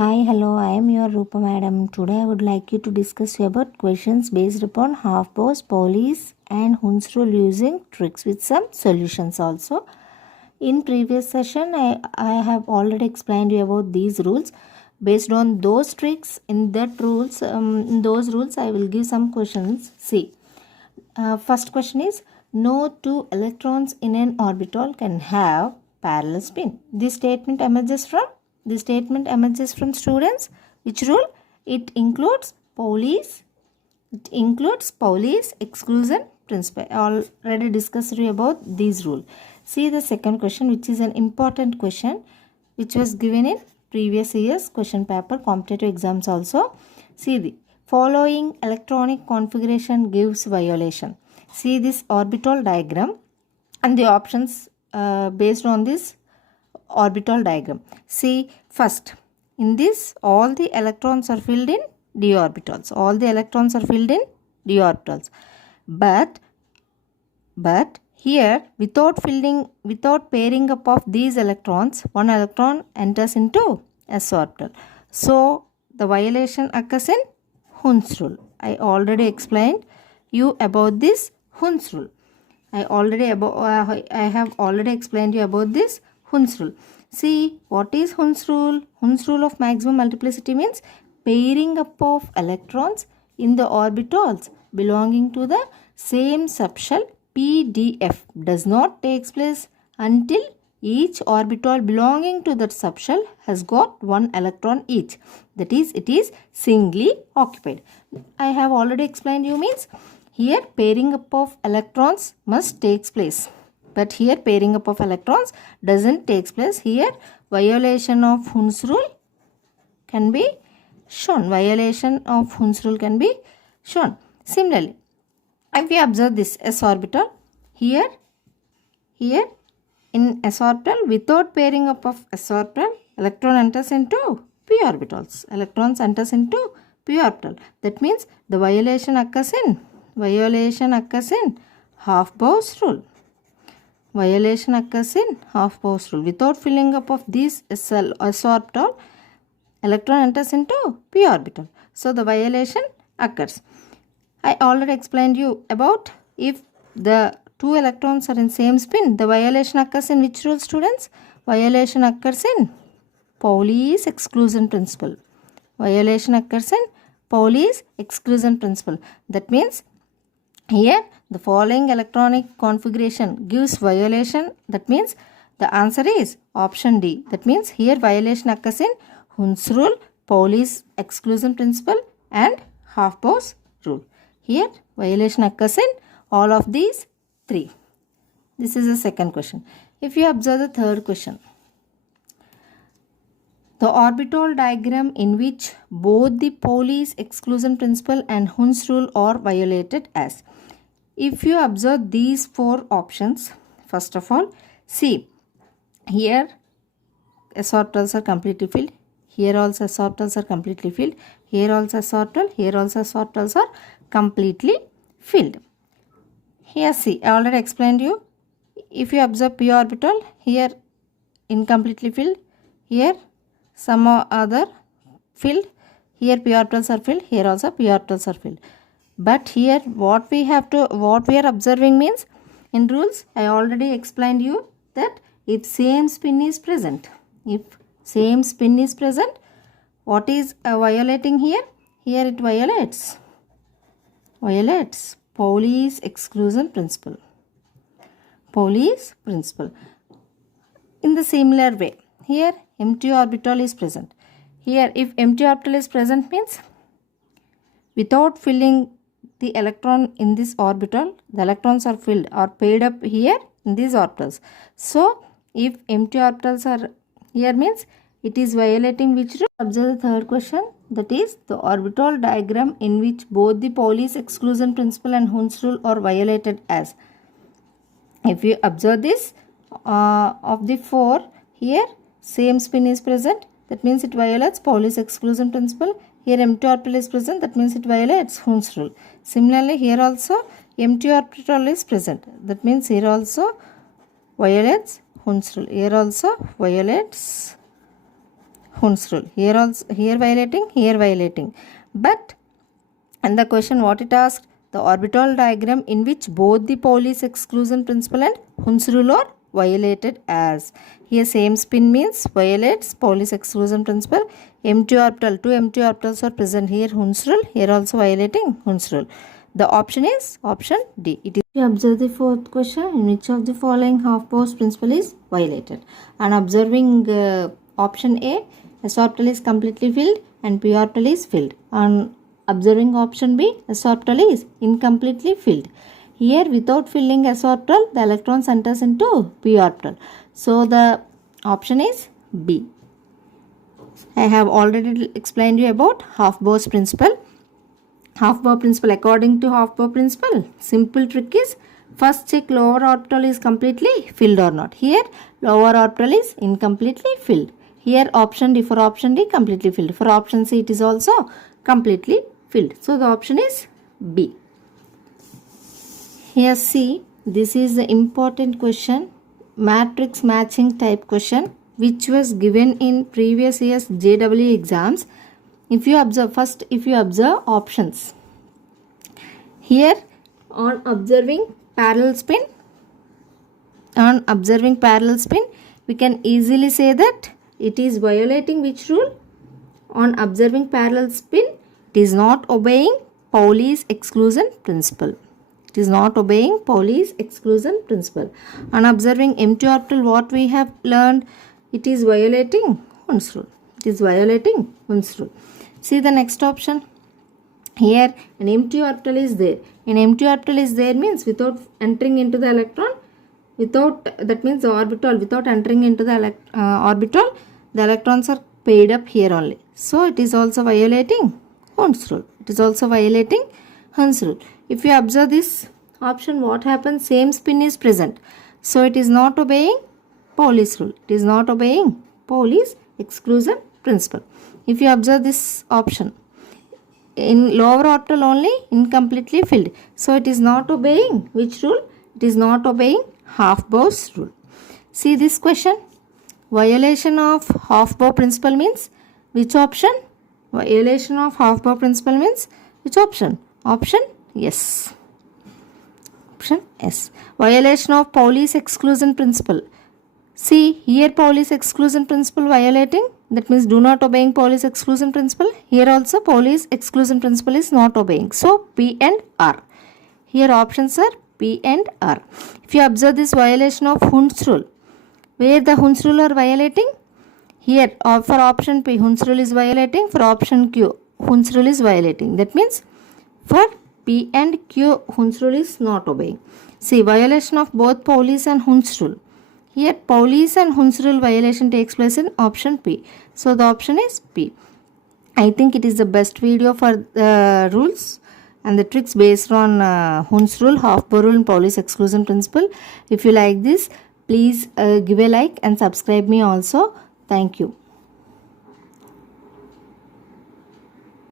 Hi, hello, I am your Rupa Madam. Today I would like you to discuss about questions based upon half-bows, Pauli's and Hund's rule using tricks with some solutions also. In previous session, I have already explained you about these rules. Based on those tricks, in those rules, I will give some questions. See, first question is, no two electrons in an orbital can have parallel spin. This statement emerges from students. Which rule? It includes Pauli's exclusion principle. I already discussed about these rule. See the second question, which is an important question, which was given in previous year's question paper, competitive exams also. See the following electronic configuration gives violation. See this orbital diagram and the options based on this orbital diagram. See first, in this all the electrons are filled in d orbitals. But here without pairing up of these electrons, one electron enters into s orbital. So the violation occurs in Hund's rule. I already explained you about this Hund's rule. I have already explained you about this Hund's rule. See, what is Hund's rule? Hund's rule of maximum multiplicity means pairing up of electrons in the orbitals belonging to the same subshell PDF does not take place until each orbital belonging to that subshell has got one electron each. That is, it is singly occupied. I have already explained you means here pairing up of electrons must take place. But here pairing up of electrons doesn't take place. Here violation of Hund's rule can be shown. Similarly, if we observe this s orbital, here in s orbital, without pairing up of s orbital, electron enters into p orbitals. That means the violation occurs in Afbau's rule. Without filling up of these s orbital, electron enters into p orbital. So the violation occurs. I already explained you about if the two electrons are in same spin, the violation occurs in which rule, students? Violation occurs in Pauli's exclusion principle. That means here the following electronic configuration gives violation. That means the answer is option D. That means here violation occurs in Hund's rule, Pauli's exclusion principle and Afbau's rule. Here violation occurs in all of these three. This is the second question. If you observe the third question, the orbital diagram in which both the Pauli's exclusion principle and Hund's rule are violated as. If you observe these four options, first of all, see here s orbitals are completely filled. Here also s orbitals are completely filled. Here also s orbital. Here also s orbitals are completely filled. Here see, I already explained you. If you observe p orbital, here incompletely filled. Here some other filled. Here p orbitals are filled. Here also p orbitals are filled. But here what we are observing means, in rules I already explained you that if same spin is present, what is violating here? Here it violates Pauli's exclusion principle. In the similar way, here empty orbital is present. Here if empty orbital is present means without filling the electron in this orbital, the electrons are filled or paired up here in these orbitals. So if empty orbitals are here means it is violating which rule? Observe the third question, that is the orbital diagram in which both the Pauli's exclusion principle and Hund's rule are violated as. If you observe this, of the four, here same spin is present, that means it violates Pauli's exclusion principle. Here empty orbital is present, that means it violates Hund's rule. Similarly, here also empty orbital is present, that means here also violates Hund's rule. Hund's rule. Here also, here violating. But and the question what it asked, the orbital diagram in which both the Pauli's exclusion principle and Hund's rule are violated as. Here same spin means violates Pauli's exclusion principle. Empty orbital, two empty orbitals are present here, Hund's rule. Here also violating Hund's rule. The option is option D. It is. You observe the fourth question. In which of the following Afbau's principle is violated? And observing option A, S orbital is completely filled and P orbital is filled. And observing option B, S orbital is incompletely filled. Here without filling S orbital, the electron enters into P orbital. So the option is B. I have already explained you about Afbau's principle. Afbau principle, according to Afbau principle, simple trick is first check lower orbital is completely filled or not. Here lower orbital is incompletely filled. Here option D, for option D completely filled. For option C it is also completely filled. So the option is B. Here see, this is the important question, matrix matching type question, which was given in previous year's JEE exams. If you observe options, here on observing parallel spin, we can easily say that it is violating which rule? On observing parallel spin, it is not obeying Pauli's exclusion principle. It is not obeying Pauli's exclusion principle. On observing empty orbital, what we have learned, it is violating Hund's rule. It is violating Hund's rule. See the next option. Here an empty orbital is there. An empty orbital is there means without entering into the electron, that means the orbital, without entering into the orbital, the electrons are paired up here only. So it is also violating Hund's rule. It is also violating Hund's rule. If you observe this option, what happens? Same spin is present. So it is not obeying Pauli's rule. It is not obeying Pauli's exclusion principle. If you observe this option, in lower orbital only incompletely filled. So it is not obeying which rule? It is not obeying Afbau's rule. See this question. Violation of Afbau principle means which option? Violation of Afbau principle means which option? Option yes. Option yes. Violation of Pauli's exclusion principle. See here Pauli's exclusion principle violating, that means do not obeying Pauli's exclusion principle. Here also Pauli's exclusion principle is not obeying. So P and R. Here options are P and R. If you observe this violation of Hund's rule, where the Hund's rule are violating? Here for option P Hund's rule is violating, for option Q Hund's rule is violating. That means for P and Q Hund's rule is not obeying. See violation of both Pauli's and Hund's rule. Here Pauli's and Hund's rule violation takes place in option P. So the option is P. I think it is the best video for the rules and the tricks based on Hund's rule, Afbau rule and Pauli's exclusion principle. If you like this, please give a like and subscribe me also. Thank you.